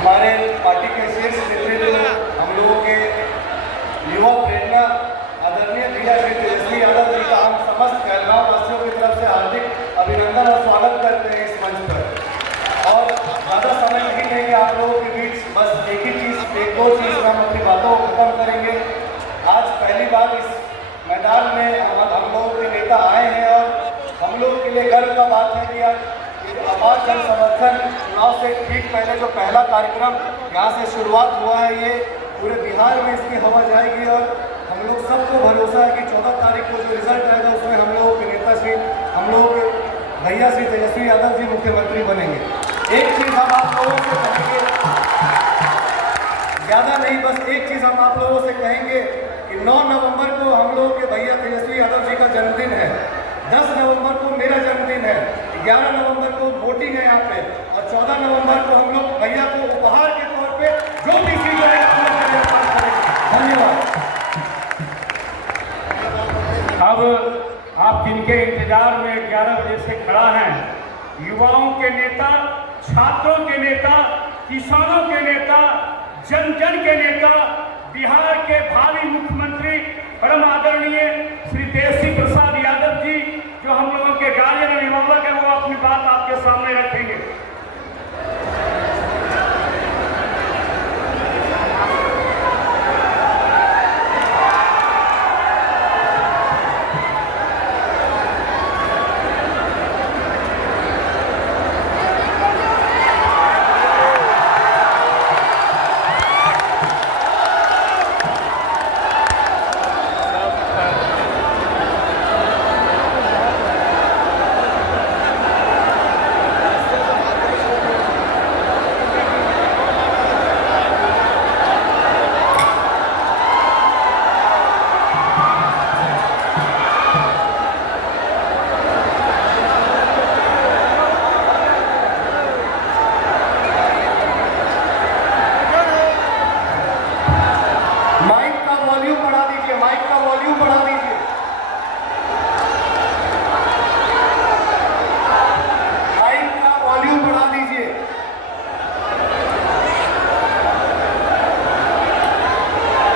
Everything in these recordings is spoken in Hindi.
हमारे पार्टी के शीर्ष नेतृत्व, हम लोगों के युवा प्रेरणा आदरणीय भैया श्री तेजस्वी यादव जी का हम समस्त कहलगांव वासियों की तरफ से हार्दिक अभिनंदन और स्वागत करते हैं इस मंच पर। और ज़्यादा समय नहीं लेंगे आप लोगों के बीच, बस एक दो चीज़ में हम अपनी बातों को खत्म करेंगे। आज पहली बार इस मैदान में हम लोगों के नेता आए हैं और हम लोगों के लिए गर्व का बात है कि आज आवाज जन समर्थन चुनाव से ठीक पहले जो पहला कार्यक्रम यहाँ से शुरुआत हुआ है, ये पूरे बिहार में इसकी हवा जाएगी और हम लोग सबको भरोसा है कि 14 तारीख को जो रिजल्ट आएगा उसमें हम लोगों के नेता श्री, हम लोगों के भैया श्री तेजस्वी यादव जी मुख्यमंत्री बनेंगे। एक चीज़ हम आप लोगों से कहेंगे, ज़्यादा नहीं, बस एक चीज़ हम आप लोगों से कहेंगे कि 9 नवंबर को हम लोगों के भैया तेजस्वी यादव जी का जन्मदिन है, 10 नवंबर को मेरा जन्मदिन है, 11 नवंबर को वोटिंग है यहाँ पे और 14 नवंबर को हम लोग भैया को उपहार के तौर पे जो भी सीट करेंगे। धन्यवाद। अब आप जिनके इंतजार में 11 बजे से खड़ा हैं, युवाओं के नेता, छात्रों के नेता, किसानों के नेता, जन जन के नेता, बिहार के भावी मुख्यमंत्री परम आदरणीय श्री तेजस्वी प्रसाद यादव जी, जो हम लोगों के गार्जियन अभिभावक हैं, वो अपनी बात आपके सामने रखेंगे।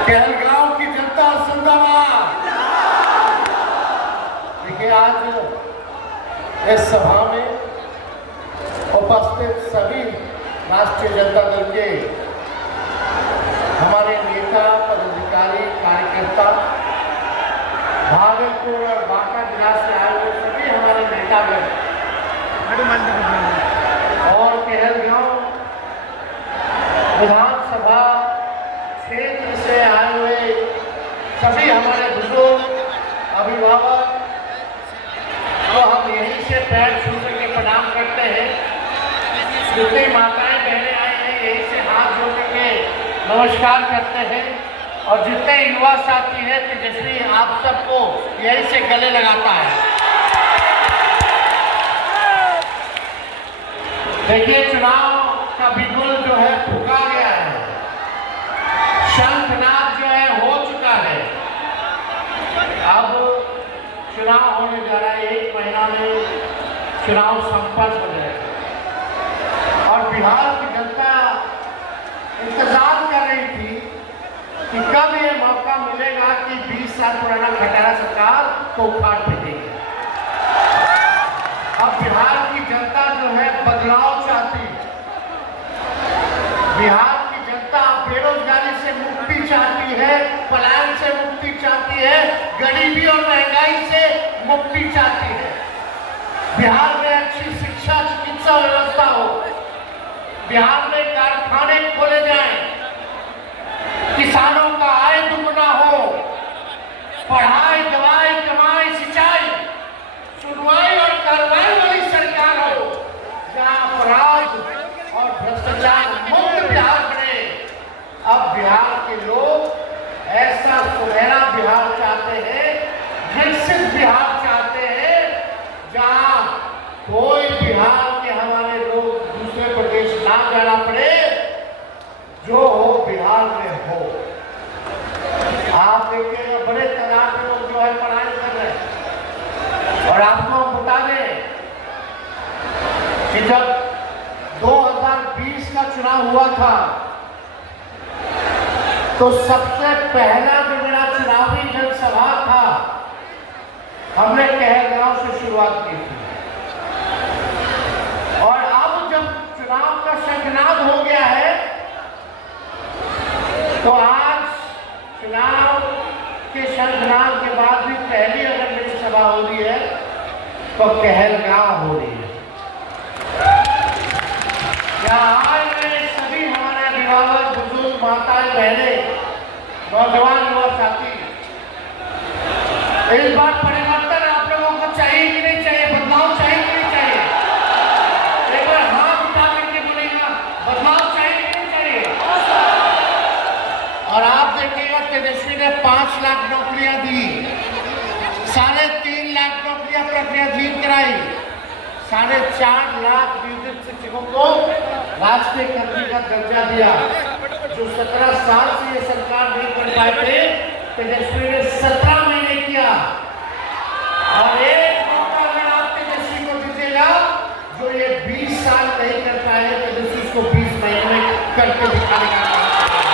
कहलगांव की जनता जिंदाबाद। देखिए, आज इस सभा में उपस्थित सभी राष्ट्रीय जनता दल के हमारे नेता, पदाधिकारी, कार्यकर्ता, भागलपुर और बांका जिला से आए हुए सभी हमारे नेतागण और कहलगांव विधानसभा क्षेत्र से आए हुए सभी हमारे बुजुर्ग, अभिभावक तो हम यहीं से पैर छू करके प्रणाम करते हैं। जितनी माताएं बहनें आई हैं यहीं से हाथ जोड़ करके नमस्कार करते हैं और जितने युवा साथी हैं तेजस्वी आप सबको यहीं से गले लगाता है। देखिए, चुनाव का बिगुल जो है फूका गया है, शंखनाद जो है हो चुका है। अब चुनाव होने जा रहा है, 1 महीना में चुनाव संपन्न हो जाएगा और बिहार की जनता इंतजार कर रही थी कि कब ये मौका मिलेगा कि 20 साल पुराना खटारा सरकार को उखाड़ फेंकेगी। अब बिहार की जनता जो है बदलाव चाहती है, बिहार की जनता बेरोजगारी से मुक्ति चाहती है, पलायन से मुक्ति चाहती है, गरीबी और महंगाई से मुक्ति चाहती है। बिहार में अच्छी शिक्षा, चिकित्सा व्यवस्था हो, बिहार में कारखाने खोले जाएं, किसानों का आय दुगना हो, पढ़ाई, दवाई, कमाई, सिंचाई, सुनवाई और कार्रवाई वाली सरकार हो, जहां अपराध और भ्रष्टाचार मुक्त बिहार बने। अब बिहार के लोग ऐसा सुनहरा बिहार चाहते हैं, विकसित बिहार चाहते हैं, जहां कोई बिहार के हमारे लोग दूसरे प्रदेश ना जाना पड़े, जो हो बिहार में हो। आप देखिएगा बड़े तादाद में लोग जो है पढ़ाई कर रहे हैं और आपको हम बता दें कि जब 2000 2020 का चुनाव हुआ था तो सबसे पहला जो मेरा चुनावी जनसभा था हमने कहलगांव से शुरुआत की थी। और अब जब चुनाव का शंखनाद हो गया है तो आज चुनाव के शंखनाद के बाद भी पहली अगर मेरी सभा हो रही है तो कहलगांव हो रही है। आज मेरे सभी हमारे अभिभावक, बुजुर्ग, माताएं, बहनें, नौजवान, युवा साथी, इस बार परिवर्तन आप लोगों को चाहिए कि नहीं चाहिए? बदलाव चाहिए कि नहीं चाहिए? एक बार हाथ उठा करके बोलेगा, बदलाव चाहिए कि नहीं चाहिए? और आप देखिएगा तेजस्वी ने 5 लाख नौकरियां दी, 3.5 लाख नौकरियां प्रक्रियाधीन कराई, 4.5 लाख नियोजित शिक्षकों को राष्ट्रीय कर्मी का दर्जा दिया। जो 17 साल से ये सरकार नहीं कर पाए थे, तेजस्वी ने 17 महीने किया। और एक मौका अगर आप तेजस्वी को दीजिएगा, जो ये 20 साल नहीं कर पाए, तेजस्वी इसको 20 महीने में करके दिखाने का काम करेगा।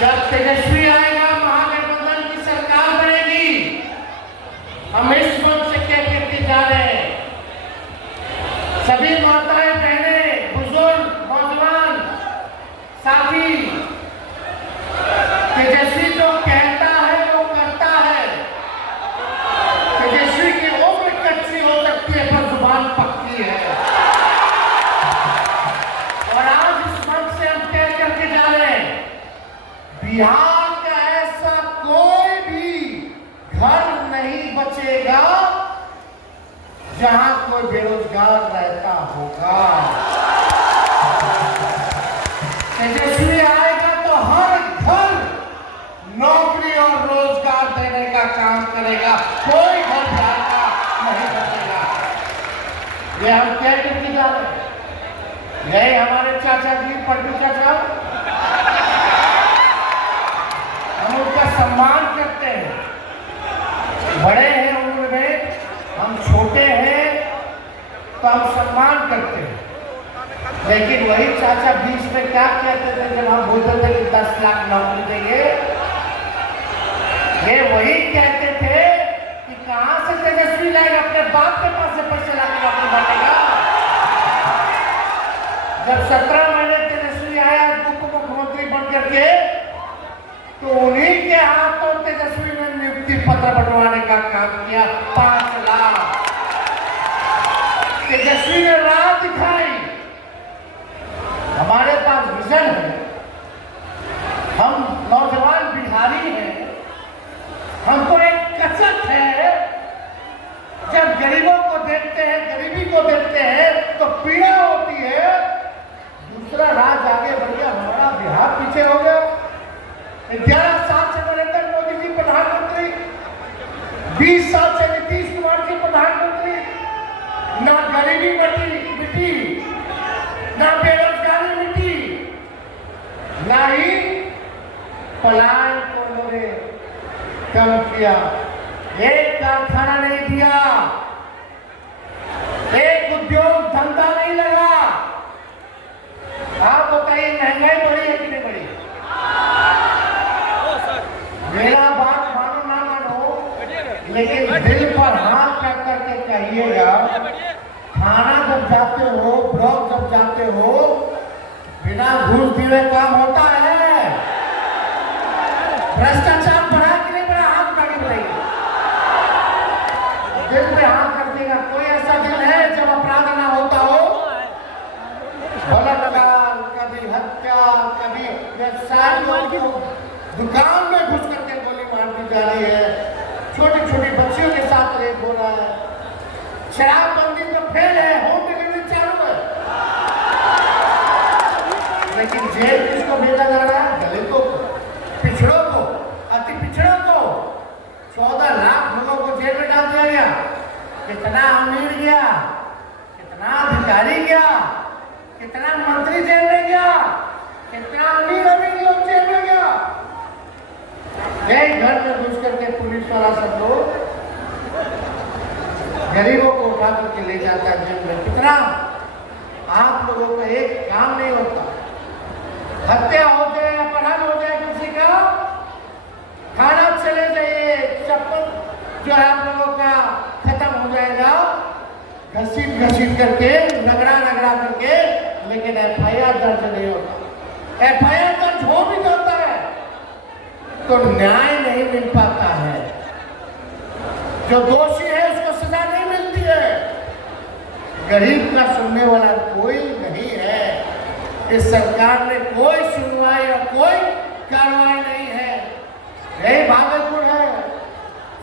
जब तेजस्वी आएगा, महागठबंधन की सरकार बनेगी। हम इस मंच से क्या कहते जा रहे हैं, सभी माताएं, बहनें, बुजुर्ग, नौजवान साथी, तेजस्वी जो कहता है वो करता है। तेजस्वी की उम्र कच्ची हो सकती है पर जुबान पक्की है। और आज इस मंच से हम तय करके जा रहे हैं, बिहार का ऐसा कोई भी घर नहीं बचेगा जहां कोई बेरोजगार रहता होगा। तेजस्वी आएगा तो हर घर नौकरी और रोजगार देने का काम करेगा, कोई घर जाएगा नहीं बचेगा। ये हम क्या करके जा रहे हैं? यही हमारे चाचा जी, पट्टू चाचा, हम उनका सम्मान करते हैं। बड़े हैं उम्र में, हम छोटे हैं तो हम सम्मान करते हैं। लेकिन वही चाचा 20 में क्या कहते थे जब हम बोलते थे कि 10 लाख नौकरी देंगे? ये वही कहते थे कि कहां से तेजस्वी लाएगा, अपने बाप के पास से पैसे लाकर नौकरी बांटेगा। जब 17 महीने तेजस्वी आया उप मुख्यमंत्री बन करके, तो उन्हीं के हाथों तेजस्वी ने नियुक्ति पत्र बंटवाने का काम किया। 5 लाख तेजस्वी ने राह दिखाई। हमारे पास विजन है, हम नौजवान बिहारी हैं, हमको एक कसक है। जब गरीबों को देखते हैं, गरीबी को देखते हैं तो पीड़ा होती है। दूसरा राज्य आगे बढ़ गया, हमारा बिहार पीछे हो गया। 11 साल से नरेंद्र मोदी जी प्रधानमंत्री, 20 साल से नीतीश कुमार जी प्रधानमंत्री, ना गरीबी मिटी, ना बेरोजगारी मिटी, ना ही पलायन को उन्होंने कम किया। एक कारखाना नहीं दिया, एक उद्योग धंधा नहीं लगा। आप बताइए महंगाई बढ़ी है कि नहीं बढ़ी? मेरा बात मानो ना मानो, लेकिन दिल पर हाथ रख करके कहिएगा, थाना जब जाते हो, ब्लॉक जब जाते हो, बिना घूस दिए काम होता है? भ्रष्टाचार बढ़ा कि नहीं बढ़ा? हाथ उठा के बताइए। दिल पे हाथ रख देगा। कोई ऐसा दिन है जब अपराध ना होता हो? बलात्कार, कभी हत्या, कभी व्यवसायियों को दुकान में घुस करके गोली मार दी जा रही है, छोटी छोटी बच्चियों के साथ रेप हो रहा है, शराबबंदी तो फेल है, होम डिलीवरी चालू है, लेकिन जेल किसको भेजा जा रहा है? दलितों को, पिछड़ों को, अति पिछड़ों को। 14 लाख लोगों को जेल में डाल दिया गया। कितना अमीर गया, कितना अधिकारी गया, कितना मंत्री जेल में गया, कितना अमीर लोग जेल में गया। यही घर में घुस करके पुलिस वाला सब लोग गरीबों को उठा करके ले जाता है जेल में। कितना आप लोगों का एक काम नहीं होता। हत्या हो जाए, अपहरण हो जाए किसी का, थाना चले जाइए, चप्पल जो है आप लोगों का खत्म हो जाएगा, घसीट घसीट करके, रगड़ा रगड़ा करके, लेकिन एफआईआर दर्ज नहीं होता। एफआईआर दर्ज हो भी जाता है तो न्याय नहीं मिल पाता है। जो दोषी है उसको सजा नहीं मिलती है। गरीब का सुनने वाला कोई नहीं है। इस सरकार ने कोई सुनवाई और कोई कार्रवाई नहीं है। यही भागलपुर है,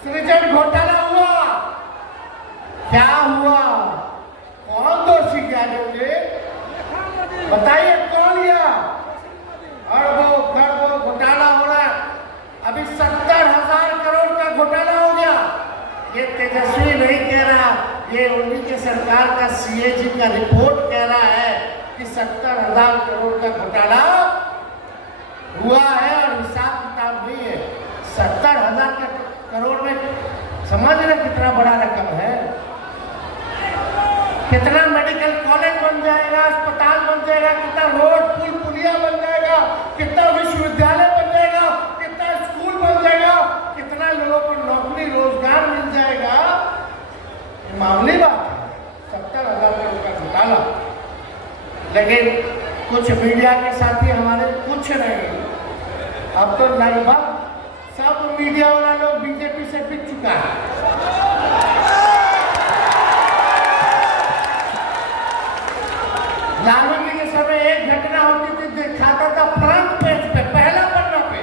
सृजन घोटाला हुआ, क्या हुआ, कौन दोषी थे बताइए, कौन लिया? अरबों खरबों घोटाला हो रहा है। अभी 70,000 करोड़ का घोटाला हो गया। ये तेजस्वी नहीं कह रहा, ये उन्हीं के सरकार का सीएजी का रिपोर्ट कह रहा है कि 70,000 करोड़ का घोटाला हुआ है और हिसाब किताब नहीं है। 70,000 करोड़ में समझ रहे कितना बड़ा रकम है। कितना मेडिकल कॉलेज बन जाएगा, अस्पताल बन जाएगा, कितना रोड पुल पुलिया बन जाएगा, कितना विश्वविद्यालय बन जाएगा, कितना स्कूल बन जाएगा, कितना लोगों को नौकरी रोजगार मिल जाएगा। मामूली बात है 70,000 करोड़ का घोटाला। लेकिन कुछ मीडिया के साथी हमारे कुछ नहीं, अब तो लगभग सब मीडिया वाला लोग बीजेपी से पिट चुका है। लालू जी के समय एक घटना होती थी, दिखाता था फ्रंट पेज पे, पहला पन्ना पे।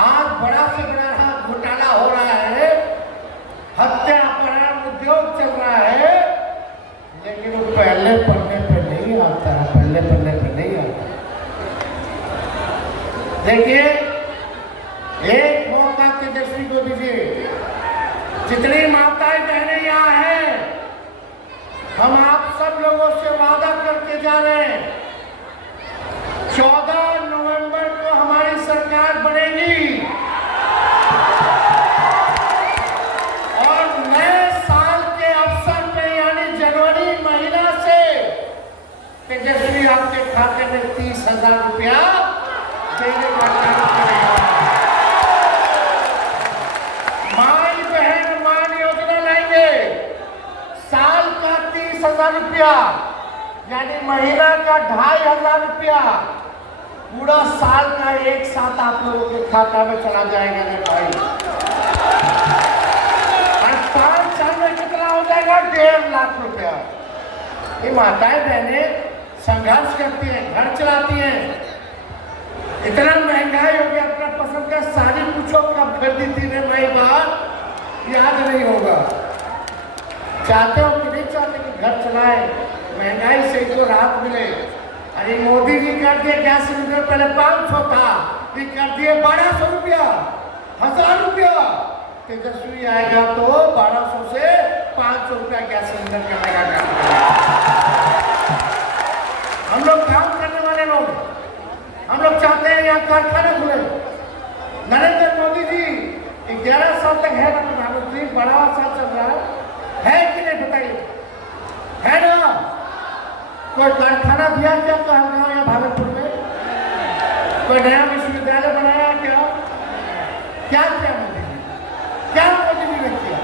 आज बड़ा से बड़ा घोटाला हो रहा है, हत्या अपहरण उद्योग चल रहा है, लेकिन वो पहले पन्ने पे नहीं आता है, पहले पन्ने पे नहीं आता। देखिए, एक मौका तेजस्वी को दीजिए। जितनी माताएं बहनें यहाँ हैं, हम आप सब लोगों से वादा करके जा रहे हैं, 14 नवंबर को हमारी सरकार बनेगी और नए साल के अवसर पे यानी जनवरी महीना से तेजस्वी आपके खाते में 30,000 रुपया देने का काम करेगा। माई बहन मान योजना लाएंगे, साल का 30,000 रुपया यानी महीना का 2,500 रुपया, पूरा साल का एक साथ आप लोगों के खाता में चला जाएगा रे भाई। और 5 साल में कितना हो जाएगा? 1.5 लाख रुपया। ये माताएं बहनें संघर्ष करती हैं, घर चलाती हैं। इतना महंगाई हो गया, अपना पसंद का साड़ी पूछो कब खरीदी थी रे भाई, बात याद नहीं होगा। चाहते हो कि नहीं चाहते कि घर चलाए, महंगाई से जो राहत मिले। अरे मोदी जी कर दिए गैस सिलेंडर, पहले 500 था, ये कर दिए 1,200 रुपया, 1,000 रुपया। तेजस्वी आएगा तो 1,200 से 500 रुपया गैस सिलेंडर करने का काम करेगा। हम लोग काम करने वाले लोग, हम लोग चाहते हैं यहाँ कारखाना खुले। नरेंद्र मोदी जी 11 साल तक है ना प्रधानमंत्री, 12वां साल चल रहा है कि नहीं बताइए? है ना? कोई कारखाना दिया क्या कहलगांव या भागलपुर में? कोई नया विश्वविद्यालय बनाया क्या? क्या किया मोदी जी? क्या मोदी जी ने किया?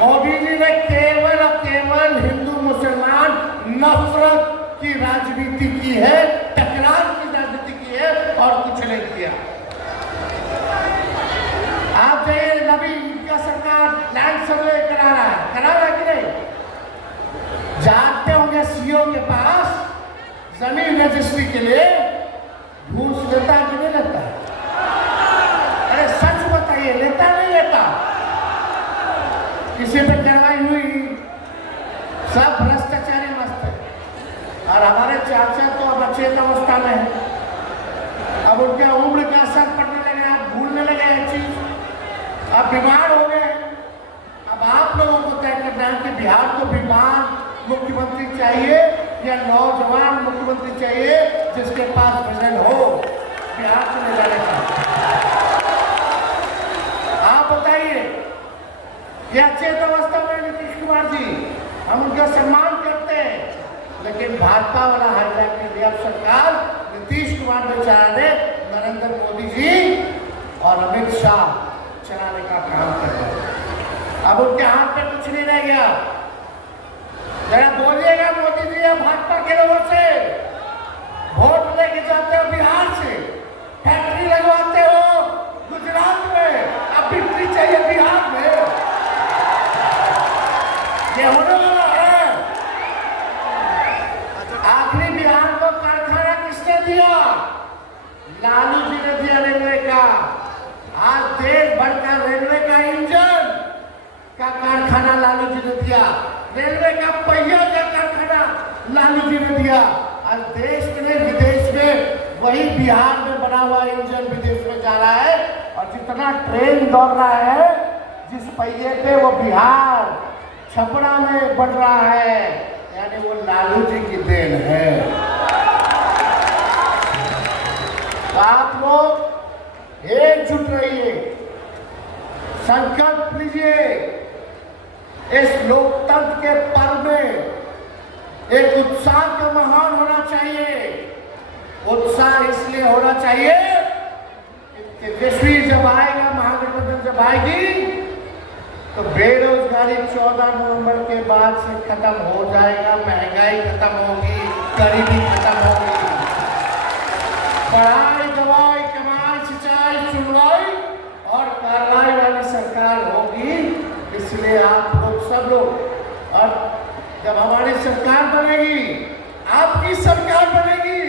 मोदी जी ने केवल और केवल हिंदू मुसलमान नफरत की राजनीति की है, टकरार की राजनीति की है और कुछ नहीं किया। आप जाइए, नबी का सरकार लैंड सर्वे करा रहा है कि नहीं? जाते होंगे सीओ के पास जमीन रजिस्ट्री के लिए, घूस लेता कि नहीं लेता? अरे सच बताइए, लेता नहीं लेता? किसी पे कार्रवाई हुई? सब भ्रष्टाचारी मस्त है। और हमारे चाचा तो अब अचेत अवस्था में है, अब उनका उम्र का असर पड़ने लगे, आप भूलने लगे ये चीज, अब बीमार हो गए। अब आप लोगों को तय करना है कि बिहार को बीमार मुख्यमंत्री चाहिए या नौजवान मुख्यमंत्री चाहिए जिसके पास विजन हो बिहार को ले जाने का। आप बताइए, ये अचेत अवस्था में नीतीश कुमार जी, हम उनका सम्मान करते हैं, लेकिन भाजपा वाला हाईजैक कर दिया सरकार। नीतीश कुमार बेचारा ने नरेंद्र मोदी जी और अमित शाह चलाने का काम कर रहे हैं। अब उनके हाथ में कुछ नहीं रह गया। जरा बोलिएगा मोदी जी या भाजपा के लोगों से, वोट लेके जाते हो बिहार से, फैक्ट्री लगवाते हो गुजरात में, अब बिक्री चाहिए बिहार में। ये होने वाला है। आखिरी बिहार को कारखाना किसने दिया? लालू जी ने दिया रेलवे का। आज देश भर का रेलवे का इंजन का कारखाना लालू जी ने दिया, रेलवे का पहिया का कारखाना लालू जी ने दिया। आज देश में विदेश में वही बिहार में बना हुआ इंजन विदेश में जा रहा है, और जितना ट्रेन दौड़ रहा है जिस पहिए पे, वो बिहार छपरा में बढ़ रहा है, यानी वो लालू जी की देन है। तो आप लोग एकजुट रहिए, संकल्प लीजिए। इस लोकतंत्र के पर्व में एक उत्साह का माहौल होना चाहिए। उत्साह इसलिए होना चाहिए कि तेजस्वी जब आएगा, महागठबंधन जब आएगी, तो बेरोजगारी 14 नवंबर के बाद से खत्म हो जाएगा, महंगाई खत्म होगी, गरीबी खत्म होगी, पढ़ाई दवाई कमाई सिंचाई सुनवाई और कार्रवाई वाली सरकार होगी। इसलिए आप लोग सब लोग, और जब हमारी सरकार बनेगी, आपकी सरकार बनेगी,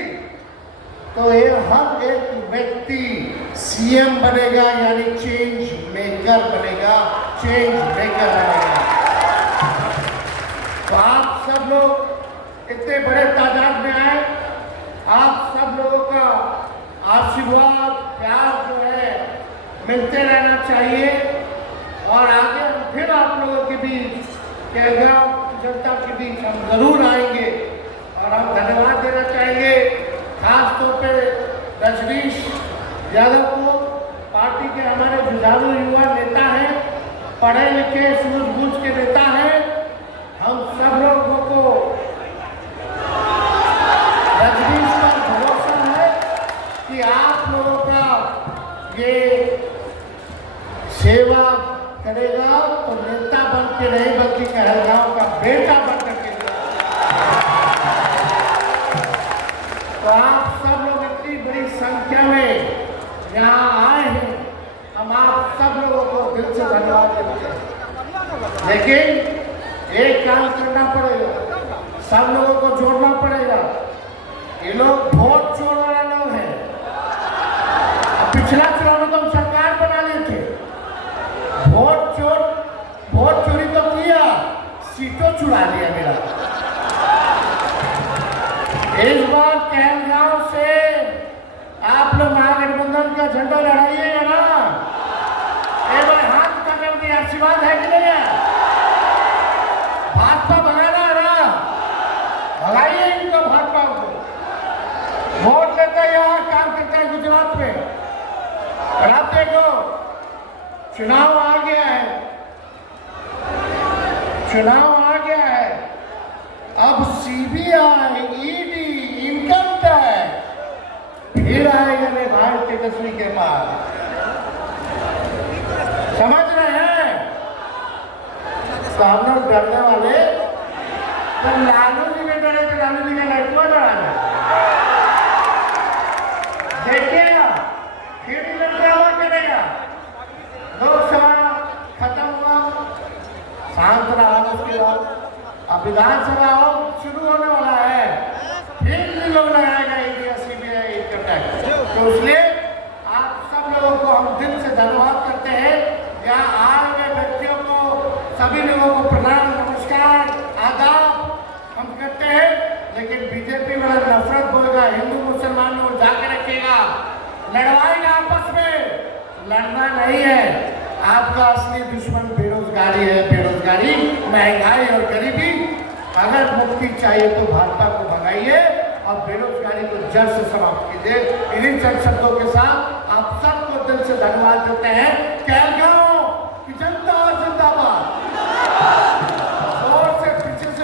तो ये हर एक व्यक्ति सीएम बनेगा, यानी चेंज मेकर बनेगा, चेंज मेकर बनेगा। तो आप सब लोग इतने बड़े तादाद में आए, आप सब लोगों का आशीर्वाद प्यार जो है मिलते रहना चाहिए। और आगे हम फिर आप लोगों के बीच, केलगांव जनता के बीच हम जरूर आएंगे, और हम धन्यवाद देना चाहेंगे खास तौर पे रजनीश यादव को। पार्टी के हमारे जुझारू युवा नेता हैं, पढ़े लिखे सूझबूझ के नेता हैं। हम सब लोगों को रजनीश पर भरोसा है कि आप लोगों का ये सेवा करेगा, तो नेता बन के नहीं बल्कि कहलगांव का बेटा बन करके। तो आप सब लोग इतनी बड़ी संख्या में यहाँ आए हैं, हम आप सब लोगों को दिल से धन्यवाद देते हैं। लेकिन एक काम करना पड़ेगा, सब लोगों को जोड़ना पड़ेगा। ये लोग वोट चोर वाले लोग हैं। पिछला चुनाव में तो हम सरकार बना लिए थे, वोट चोरी तो किया, सीटों चुरा लिया मेरा। इस बार कहलगांव से आप लोग महागठबंधन का झंडा लहराइएगा ना? एक बार हाथ पकड़ के आशीर्वाद है कि नहीं है? भाजपा भगाना है ना? भगाइए इनको, भाजपा को। वोट लेते यहाँ काम करते हैं गुजरात में, और आप देखो चुनाव आ गया है, चुनाव आ गया है। अब सीबीआई, ईडी, इनकम टैक्स फिर आएगा मेरे भाई तेजस्वी के पास। समझ रहे हैं? तो हम लोग डरने वाले, तो लालू जी में डरे तो लालू जी का लड़का डरा। देखिए फिर लड़का करेगा। लोकसभा खत्म हुआ, शांत रहा, उसके बाद अब विधानसभा शुरू होने वाला है, फिर भी लोग लगाएगा इंडिया सीबीआई इनकम टैक्स। तो इसलिए आप सब लोगों को हम दिल से धन्यवाद करते हैं। यहाँ आए हुए व्यक्तियों को, सभी लोगों को प्रणाम, नमस्कार, आदाब हम करते हैं। लेकिन बीजेपी वाला नफरत बोलेगा, हिंदू मुसलमान को जाके रखेगा, लड़वाएगा आपस में। लड़ना नहीं है, आपका असली दुश्मन बेरोजगारी है, बेरोजगारी, महंगाई और गरीबी। अगर मुक्ति चाहिए तो भाजपा को भगाइए और बेरोजगारी को जड़ से समाप्त कीजिए। इन्हीं चंद शब्दों के साथ आप सबको दिल से धन्यवाद देते हैं। कहलगांव की जनता जिंदाबाद। और से पीछे से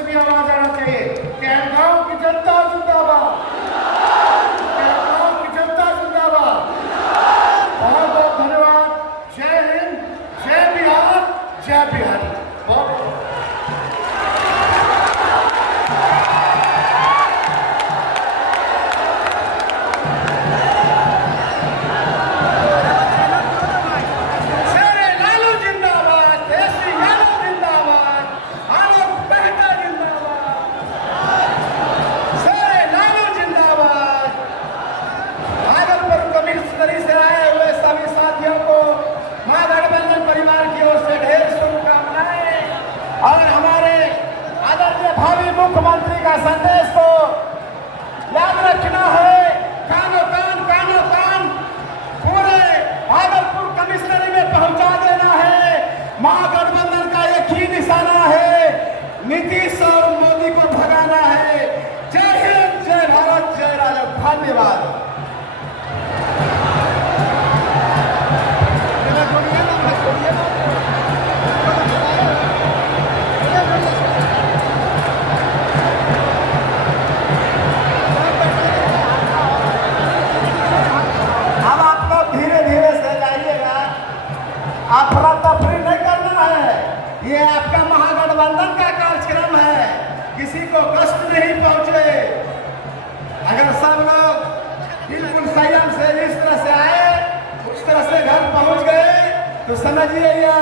समझिए यह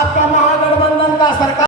आपका महागठबंधन का सरकार